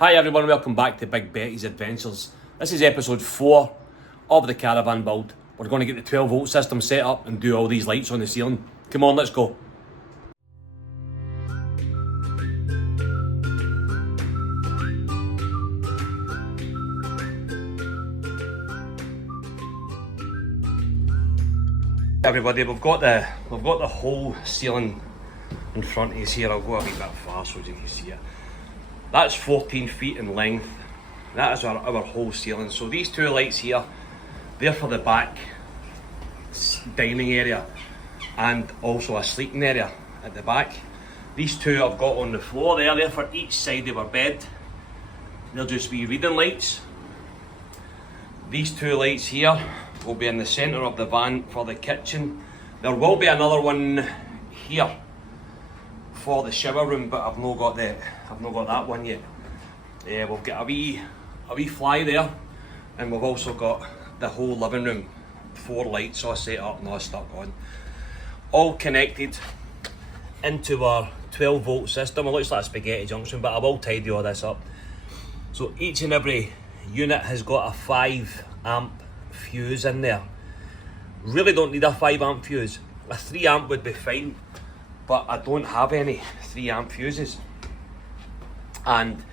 Hi everyone, welcome back to Big Betty's Adventures. This is episode 4 of the caravan build. We're going to get the 12 volt system set up and do all these lights on the ceiling. Come on, let's go. Everybody, we've got the whole ceiling in front of us here. I'll go a wee bit far so you can see it. That's 14 feet in length. That is our whole ceiling. So these two lights here, they're for the back dining area and also a sleeping area at the back. These two I've got on the floor there, they're for each side of our bed. They'll just be reading lights. These two lights here will be in the centre of the van for the kitchen. There will be another one here for the shower room, but I've not got that one yet. We've got a wee fly there, and we've also got the whole living room, 4 lights all set up and all stuck on, all connected into our 12 volt system. It looks like a spaghetti junction, but I will tidy all this up. So each and every unit has got a 5 amp fuse in there. Really don't need a 5 amp fuse. A 3 amp would be fine, but I don't have any 3 amp fuses, and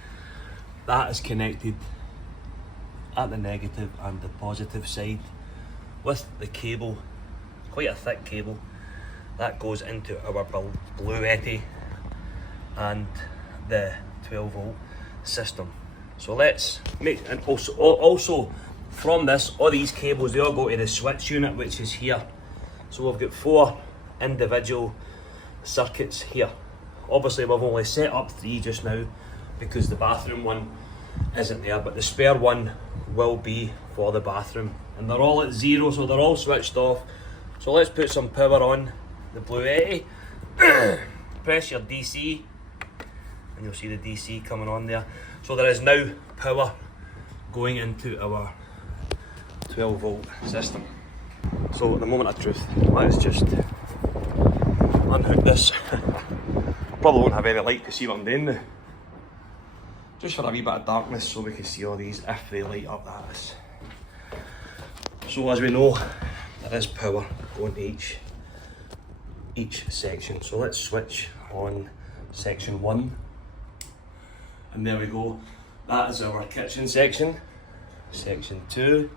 that is connected at the negative and the positive side with the cable, quite a thick cable, that goes into our Bluetti and the 12 volt system. So let's make, and also from this, all these cables, they all go to the switch unit, which is here. So we've got 4 individual circuits here. Obviously we've only set up 3 just now because the bathroom one isn't there, but the spare one will be for the bathroom, and they're all at 0, so they're all switched off. So let's put some power on the Bluetti. Press your DC and you'll see the DC coming on there. So there is now power going into our 12 volt system. So at the moment of truth, let's just unhook this. Probably won't have any light to see what I'm doing now. Just for a wee bit of darkness so we can see all these if they light up, that is. So as we know, there is power going to each section. So let's switch on section 1. And there we go. That is our kitchen section. Section 2.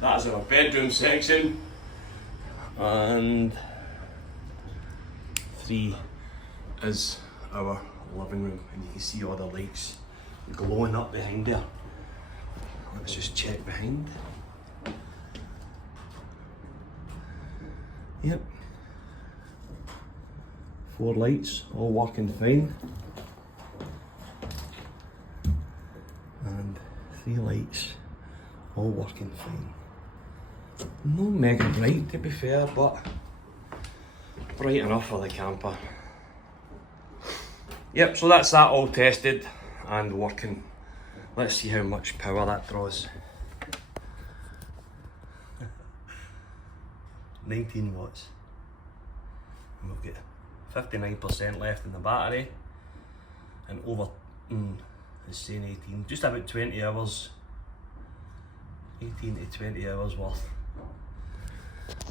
That is our bedroom section. And 3 is our living room, and you can see all the lights glowing up behind there. Let's just check behind. Yep, 4 lights all working fine, and 3 lights all working fine. No mega bright to be fair, but bright enough for the camper. Yep, so that's that all tested and working. Let's see how much power that draws. 19 watts. And we've got 59% left in the battery, and over, it's saying 18, just about 20 hours, 18 to 20 hours worth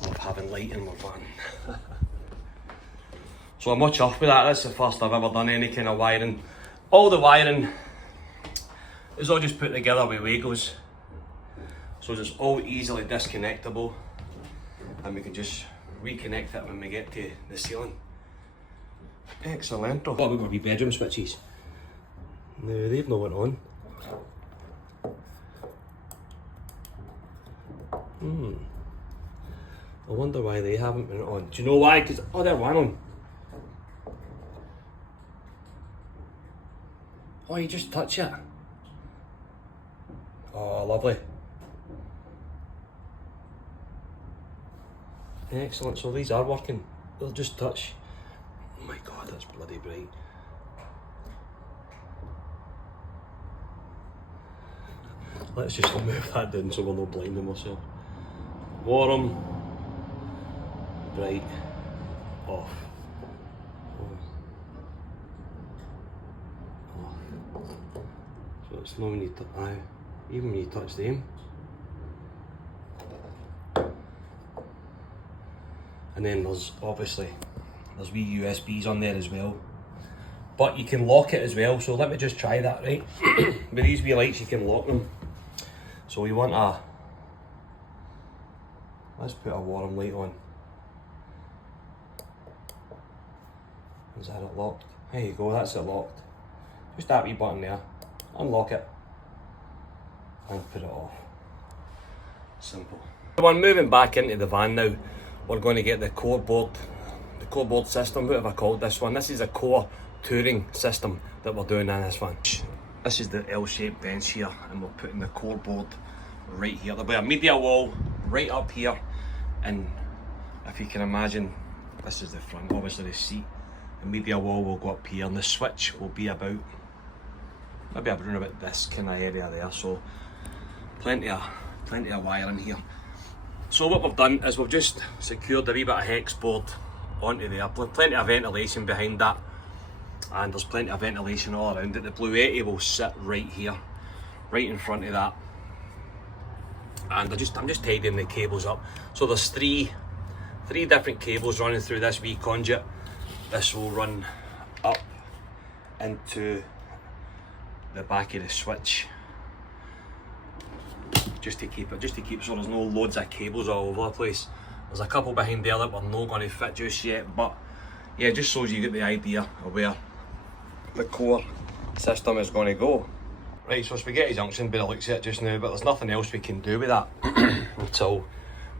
of having light in my van. So I'm not chuffed with that. That's the first I've ever done any kind of wiring. All the wiring is all just put together with Legos, so it's all easily disconnectable, and we can just reconnect it when we get to the ceiling. Excellent. What about our wee bedroom switches? No, they've not went on. I wonder why they haven't been on. Do you know why? Because, oh, they're one on. Oh, you just touch it. Oh, lovely. Excellent, so these are working. They'll just touch. Oh my god, that's bloody bright. Let's just move that down so we're not blinding ourselves. Warm, bright, off. it's not when you even when you touch them. And then there's obviously wee USBs on there as well. But you can lock it as well, so let me just try that, right? With these wee lights you can lock them. So you want let's put a warm light on. Is that it locked? There you go, that's it locked. Just that wee button there, unlock it, and put it off. Simple. When moving back into the van now, we're going to get the core board system. What have I called this one? This is a core touring system that we're doing in this van. This is the L-shaped bench here, and we're putting the core board right here. There'll be a media wall right up here, and if you can imagine, this is the front, obviously the seat. The media wall will go up here, and the switch will be about maybe around about this kind of area there. So plenty of wire in here. So what we've done is we've just secured a wee bit of hex board onto there. Plenty of ventilation behind that, and there's plenty of ventilation all around it. The Blue 80 will sit right here, right in front of that. And I'm just tidying the cables up. So there's three different cables running through this wee conduit. This will run up into the back of the switch, just to keep so there's no loads of cables all over the place. There's a couple behind there that we're not going to fit just yet, but yeah, just so you get the idea of where the core system is going to go. Right, so spaghetti junction by the looks of it just now, but there's nothing else we can do with that until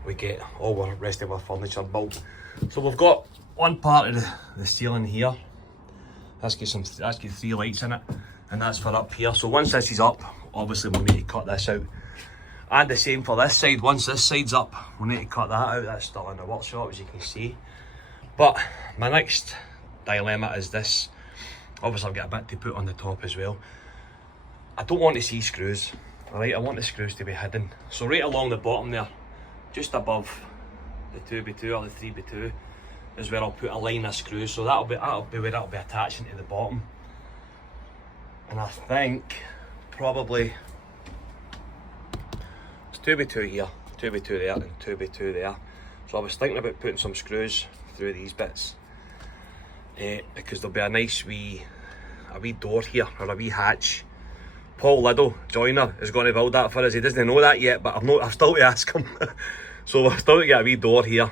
we get all the rest of our furniture built. So we've got one part of the ceiling here. That's got 3 lights in it, and that's for up here. So once this is up, obviously we'll need to cut this out. And the same for this side. Once this side's up, we'll need to cut that out. That's still in the workshop, as you can see. But my next dilemma is this. Obviously I've got a bit to put on the top as well. I don't want to see screws, alright? I want the screws to be hidden. So right along the bottom there, just above the 2x2 or the 3x2, is where I'll put a line of screws. So that'll be where that'll be attaching to the bottom. And I think probably it's 2x2 here, 2x2 there, and 2x2 there. So I was thinking about putting some screws through these bits, because there'll be a nice wee door here, or a wee hatch. Paul Liddle, joiner, is going to build that for us. He doesn't know that yet, but I've still to ask him. So we've still to get a wee door here,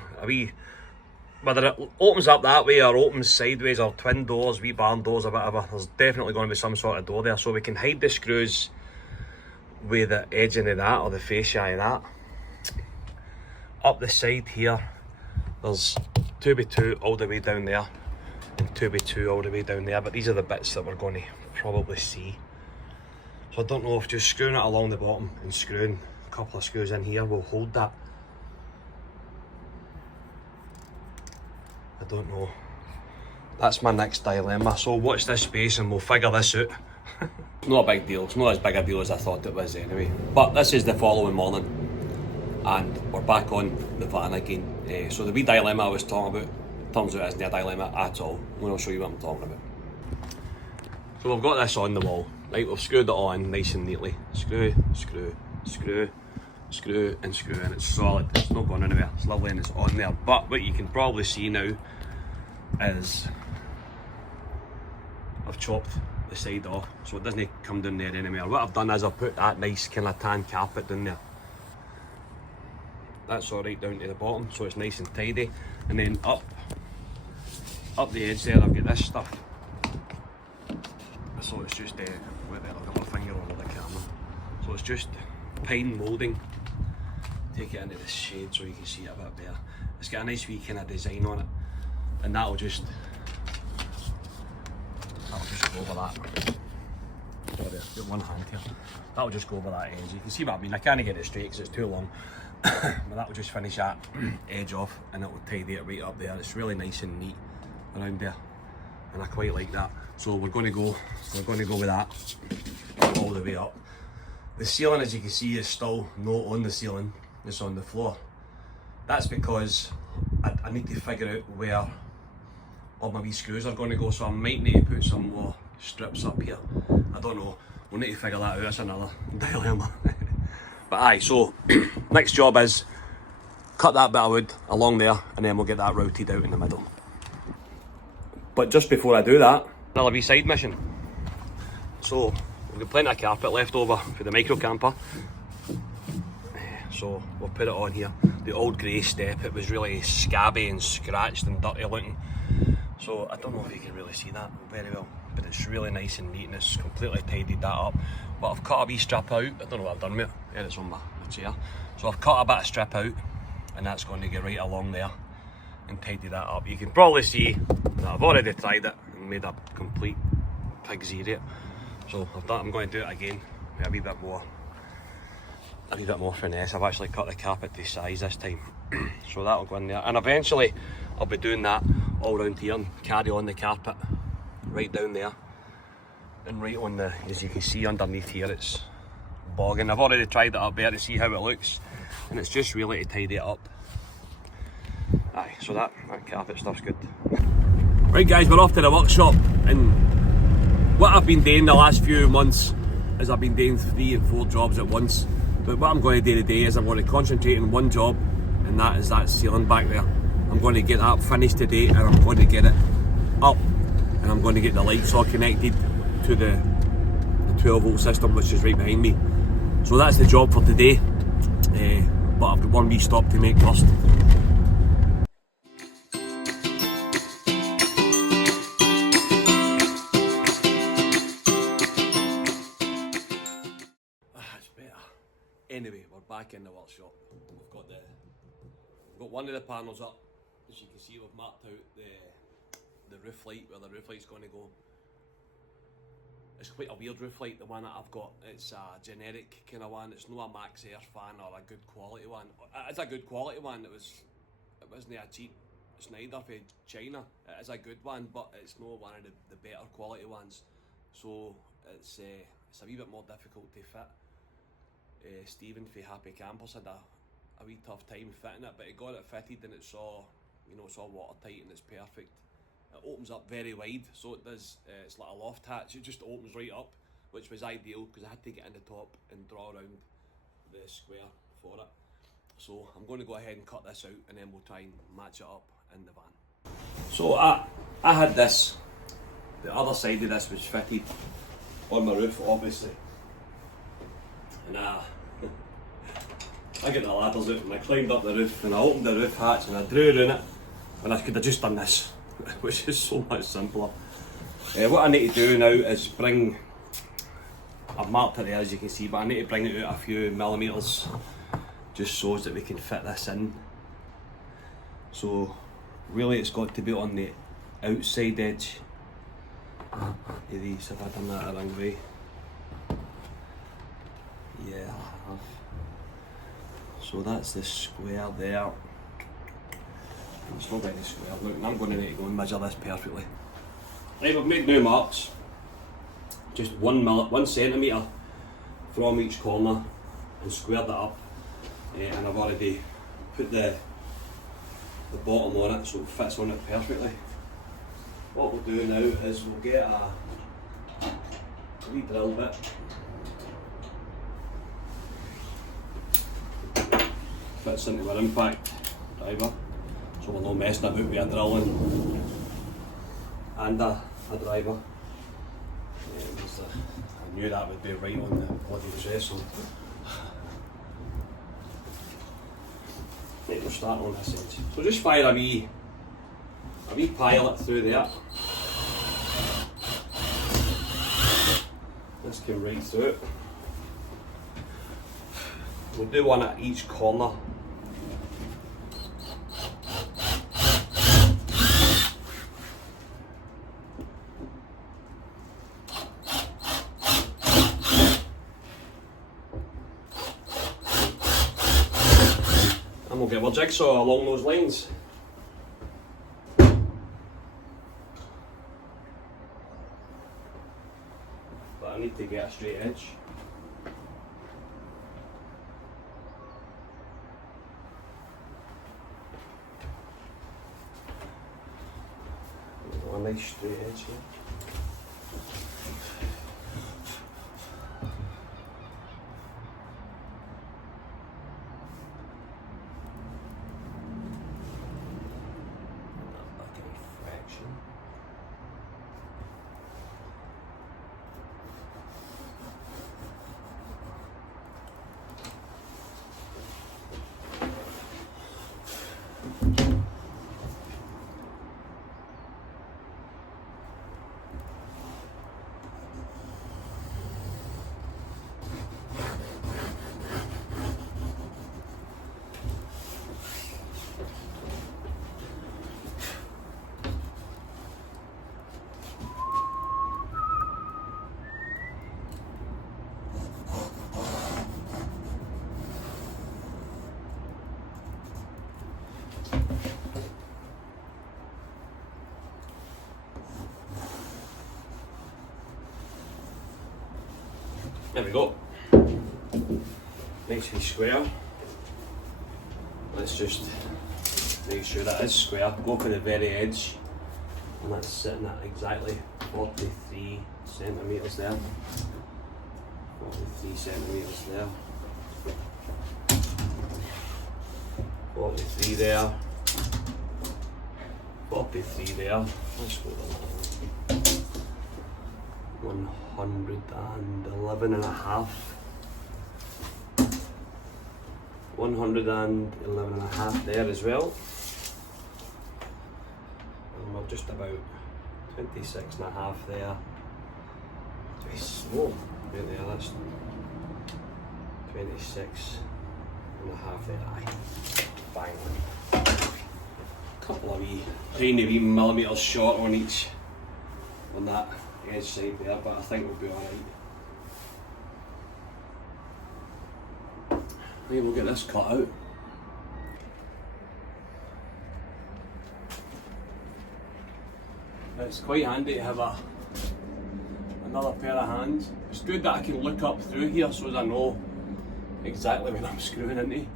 whether it opens up that way or opens sideways, or twin doors, wee barn doors or whatever. There's definitely going to be some sort of door there, so we can hide the screws with the edging of that, or the fascia of that. Up the side here, there's 2x2 all the way down there, and 2x2 all the way down there, but these are the bits that we're going to probably see. So I don't know if just screwing it along the bottom and screwing a couple of screws in here will hold that. I don't know. That's my next dilemma. So watch this space and we'll figure this out. Not a big deal. It's not as big a deal as I thought it was anyway. But this is the following morning, and we're back on the van again. So the wee dilemma I was talking about turns out it isn't a dilemma at all. I'll show you what I'm talking about. So we've got this on the wall. Right, we've screwed it all in nice and neatly. Screw, screw, screw, screw and screw, and it's solid. It's not going anywhere. It's lovely and it's on there. But what you can probably see now is I've chopped the side off, so it doesn't come down there anymore. What I've done is I've put that nice kind of tan carpet down there. That's all right down to the bottom, so it's nice and tidy. And then up the edge there, I've got this stuff. So it's just I've got my finger on the camera. So it's just pine moulding. Take it into the shade so you can see it a bit better. It's got a nice wee kind of design on it, and that'll just go over that. Sorry, I've got one hand here. That'll just go over that edge. You can see what I mean. I can't get it straight because it's too long. But that'll just finish that edge off, and it'll tidy it right up there. It's really nice and neat around there, and I quite like that. So we're going to go with that all the way up. The ceiling, as you can see, is still not on the ceiling, it's on the floor. That's because I need to figure out where all my wee screws are going to go, so I might need to put some more strips up here. I don't know. we'll need to figure that out, that's another dilemma. But aye, so next job is cut that bit of wood along there and then we'll get that routed out in the middle. But just before I do that, another wee side mission. So we've got plenty of carpet left over for the micro camper. So we'll put it on here. The old grey step, it was really scabby and scratched and dirty looking. So I don't know if you can really see that very well, but it's really nice and neat and it's completely tidied that up. But I've cut a wee strip out, I don't know what I've done with it, yeah, it's on my chair. So I've cut a bit of strip out and that's going to get right along there and tidy that up. You can probably see that I've already tried it and made a complete pig's ear it. So I'm going to do it again with a wee bit more finesse. I've actually cut the carpet to size this time. So that'll go in there. And eventually I'll be doing that all around here and carry on the carpet right down there. And right on the, as you can see underneath here, it's bogging. I've already tried it up there to see how it looks. And it's just really to tidy it up. Aye, so that carpet stuff's good. Right guys, we're off to the workshop, and what I've been doing the last few months is I've been doing 3 and 4 jobs at once. But what I'm going to do today is I'm going to concentrate on one job, and that is that ceiling back there. I'm going to get that finished today and I'm going to get it up, and I'm going to get the lights all connected to the 12 volt system which is right behind me. So that's the job for today, but I've got one wee stop to make first. Anyway, we're back in the workshop. We've got one of the panels up. As you can see, we've marked out the roof light, where the roof light's going to go. It's quite a weird roof light, the one that I've got. It's a generic kind of one. It's not a Max Air fan or a good quality one. It's a good quality one. It wasn't a cheap Snyder for China. It is a good one, but it's not one of the better quality ones. So it's a wee bit more difficult to fit. Stephen for Happy Campers had a wee tough time fitting it, but he got it fitted and it's all watertight and it's perfect. It opens up very wide, so it does. It's like a loft hatch. It just opens right up, which was ideal because I had to get in the top and draw around the square for it. So I'm going to go ahead and cut this out and then we'll try and match it up in the van. So I had this, the other side of this was fitted on my roof obviously, and I get the ladders out and I climbed up the roof and I opened the roof hatch and I drew around it, and I could have just done this, which is so much simpler. What I need to do now is bring, I've marked it there as you can see, but I need to bring it out a few millimetres just so that we can fit this in. So really it's got to be on the outside edge of these. Have I done that the wrong way? Yeah, I have. So that's the square there. It's not like the square. Look, I'm going to need to go and measure this perfectly. Right, we've made new marks. Just 1 centimetre from each corner and squared it up. And I've already put the bottom on it so it fits on it perfectly. What we'll do now is we'll get a wee drill bit. Fits into our impact driver, so we're not messing about with a drill and a driver. I knew that would be right on the bloody trestle. Right, we'll start on this edge. So just fire a wee pilot through there. This came right through it. We'll do one at each corner. And we'll get our jigsaw along those lines. But I need to get a straight edge. A nice straight edge here. There we go. Nice and square. Let's just make sure that is square. Go for the very edge. And that's sitting at exactly 43 centimetres there. 43 centimetres there. 43 there. 43 there. Let's go to 111 and a half. 111 and a half there as well. And we're just about 26 and a half there. Oh, right there, that's 26 and a half there. Aye, bang on. Couple of tiny wee millimetres short on each, on that edge side there, but I think we'll be alright. Maybe we'll get this cut out. It's quite handy to have another pair of hands. It's good that I can look up through here so that I know exactly when I'm screwing into.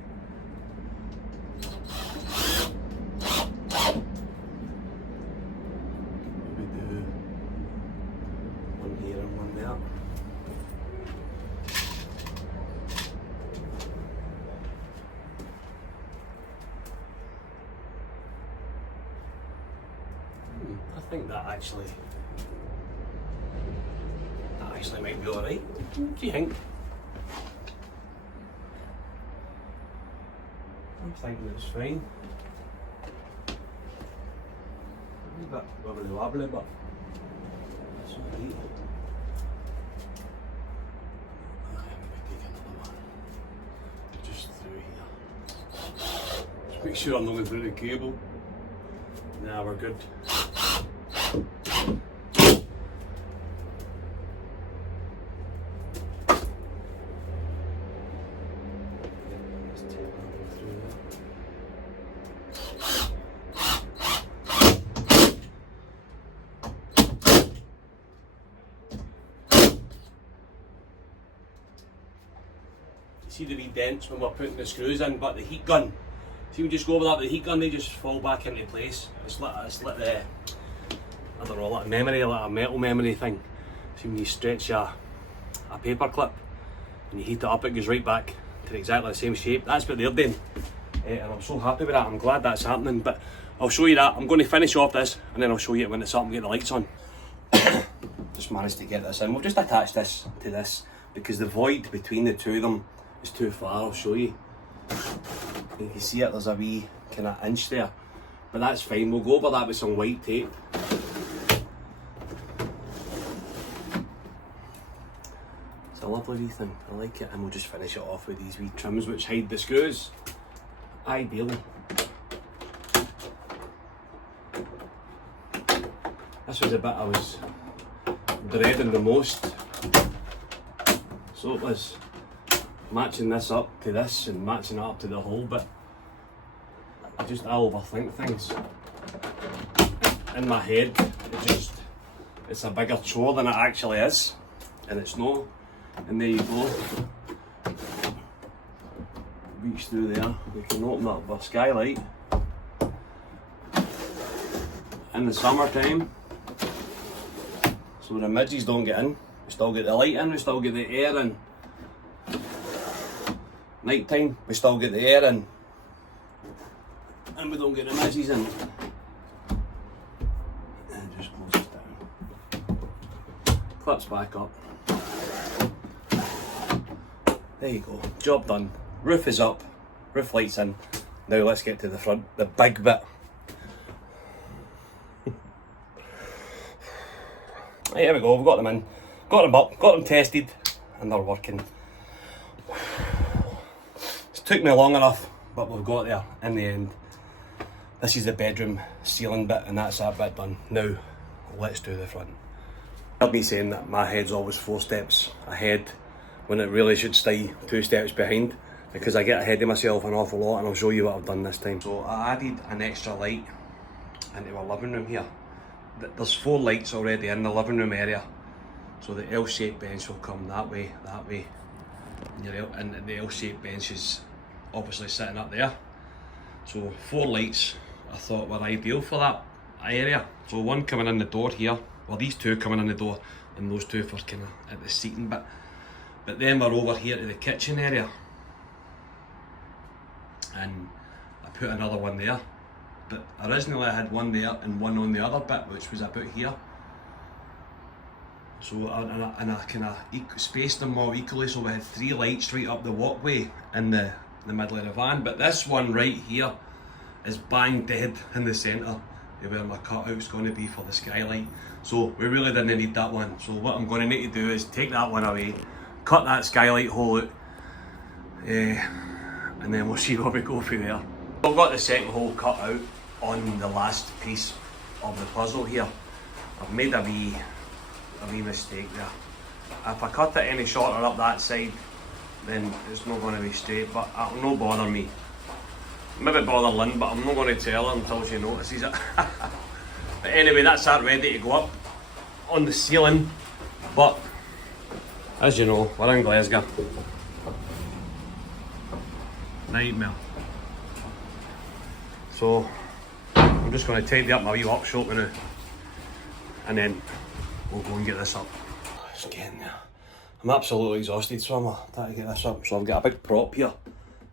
I think that actually might be alright. What do you think? I'm thinking it's fine. A wee bit wibbly wobbly, but it's alright. Take another one. Just through here. Just make sure I'm not going through the cable. Nah, we're good. See the wee dents when we're putting the screws in, but the heat gun, see we just go over that with the heat gun, they just fall back into place. It's like the, I don't know, like a memory, like a metal memory thing. See when you stretch a paper clip and you heat it up, it goes right back to exactly the same shape. That's what they're doing, and I'm so happy with that. I'm glad that's happening, but I'll show you that. I'm going to finish off this and then I'll show you it when it's up and get the lights on. Just managed to get this in. We've just attached this to this because the void between the two of them is too far. I'll show you. You can see it, there's a wee kind of inch there, but that's fine. We'll go over that with some white tape. It's a lovely wee thing, I like it, and we'll just finish it off with these wee trims which hide the screws. Ideal. This was the bit I was dreading the most. So it was matching this up to this and matching it up to the hole, but I overthink things. In my head, it's a bigger chore than it actually is, and it's not. And there you go. Reach through there, we can open up our skylight. In the summertime, so the midges don't get in, we still get the light in, we still get the air in. Night time, we still get the air in, and we don't get the midges in. And just close this down. Clips back up. There you go, job done. Roof is up, roof lights in. Now let's get to the front, the big bit. Right, here we go, we've got them in, got them up, got them tested, and they're working. It took me long enough, but we've got there in the end. This is the bedroom ceiling bit, and that's that bit done. Now, let's do the front. I've been saying that my head's always 4 steps ahead when it really should stay 2 steps behind, because I get ahead of myself an awful lot, and I'll show you what I've done this time. So I added an extra light into our living room here. There's 4 lights already in the living room area, So the L-shaped bench will come that way, and the L-shaped bench is obviously sitting up there. So 4 lights I thought were ideal for that area. So one coming in the door here, well these 2 coming in the door, and those 2 for kind of at the seating bit. But then we're over here to the kitchen area, and I put another one there. But originally I had one there and one on the other bit, which was about here. So and I kind of spaced them all equally, so we had 3 lights right up the walkway in the middle of the van. But this one right here is bang dead in the centre where my cutout's going to be for the skylight. So we really didn't need that one. So what I'm going to need to do is take that one away, cut that skylight hole out, and then we'll see where we go from there. I've got the second hole cut out on the last piece of the puzzle here. I've made a wee mistake there. If I cut it any shorter up that side, then it's not going to be straight, but it'll not bother me. Maybe bother Lynn, but I'm not going to tell her until she notices it. But anyway, that's that ready to go up on the ceiling. But as you know, we're in Glasgow. Nightmare. So I'm just going to tidy up my wee workshop now, and then we'll go and get this up. It's getting there. I'm absolutely exhausted, so I'm trying to get this up. So I've got a big prop here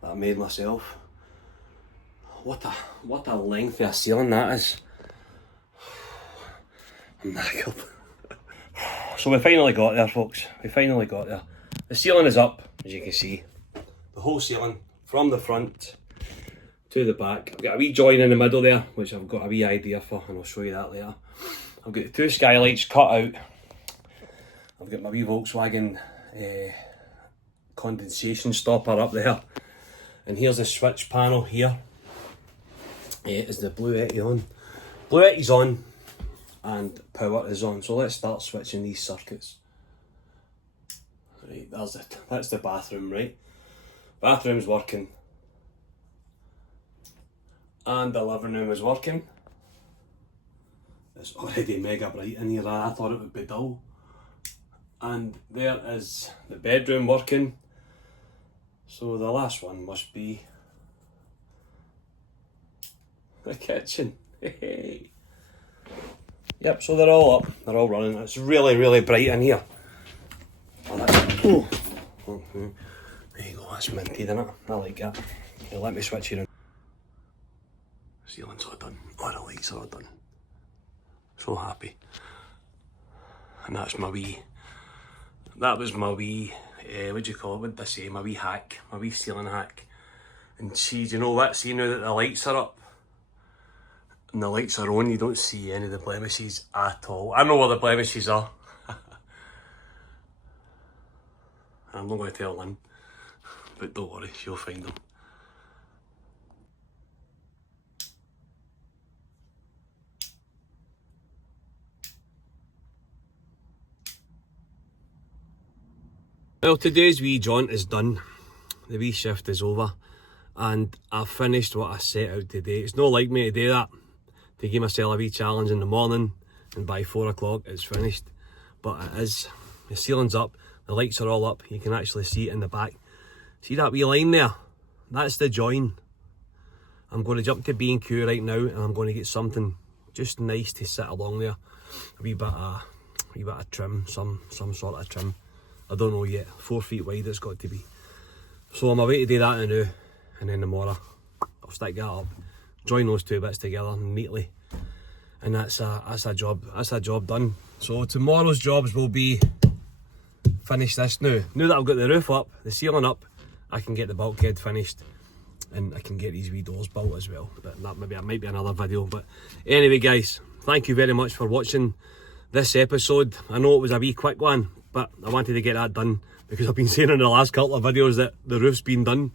that I made myself. What a length of a ceiling that is. I'm knackered. So we finally got there, folks. We finally got there. The ceiling is up, as you can see. The whole ceiling, from the front to the back. I've got a wee join in the middle there, which I've got a wee idea for, and I'll show you that later. I've got the 2 skylights cut out. I've got my wee Volkswagen condensation stopper up there. And here's the switch panel here. Is the Bluetooth on? Bluetooth's on and power is on. So let's start switching these circuits. Right, there's it. That's the bathroom, right? Bathroom's working. And the living room is working. It's already mega bright in here. I thought it would be dull. And there is the bedroom working. So the last one must be the kitchen. Yep, so they're all up, they're all running. It's really, really bright in here. Oh, there you go, that's minty, isn't it? I like that. Okay, let me switch it in. Ceiling's all done, all the lights are all done. So happy. And that's my wee, that was my wee, what do you call it, what did I say, my wee hack, my wee ceiling hack. And see, do you know what, see now that the lights are up, and the lights are on, you don't see any of the blemishes at all. I know where the blemishes are. I'm not going to tell Lynn, but don't worry, she'll find them. Well, today's wee jaunt is done. The wee shift is over, and I've finished what I set out to do. It's not like me to do that, to give myself a wee challenge in the morning and by 4 o'clock it's finished. But it is. The ceiling's up, the lights are all up, you can actually see it in the back. See that wee line there? That's the join. I'm going to jump to B&Q right now, and I'm going to get something just nice to sit along there. A wee bit of trim, some sort of trim. I don't know yet, 4 feet wide it's got to be. So I'm away to do that now, and then tomorrow I'll stick that up, join those 2 bits together neatly, and that's a job done. So tomorrow's jobs will be finish this now. Now that I've got the roof up, the ceiling up, I can get the bulkhead finished, and I can get these wee doors built as well. But that might be another video. But anyway guys, thank you very much for watching this episode. I know it was a wee quick one, but I wanted to get that done because I've been saying in the last couple of videos that the roof's been done,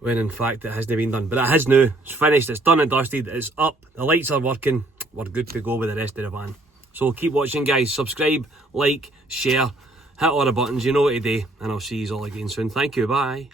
when in fact it hasn't been done. But it has now, it's finished, it's done and dusted, it's up, the lights are working, we're good to go with the rest of the van. So keep watching guys, subscribe, like, share, hit all the buttons, you know what to do, and I'll see you all again soon. Thank you, bye.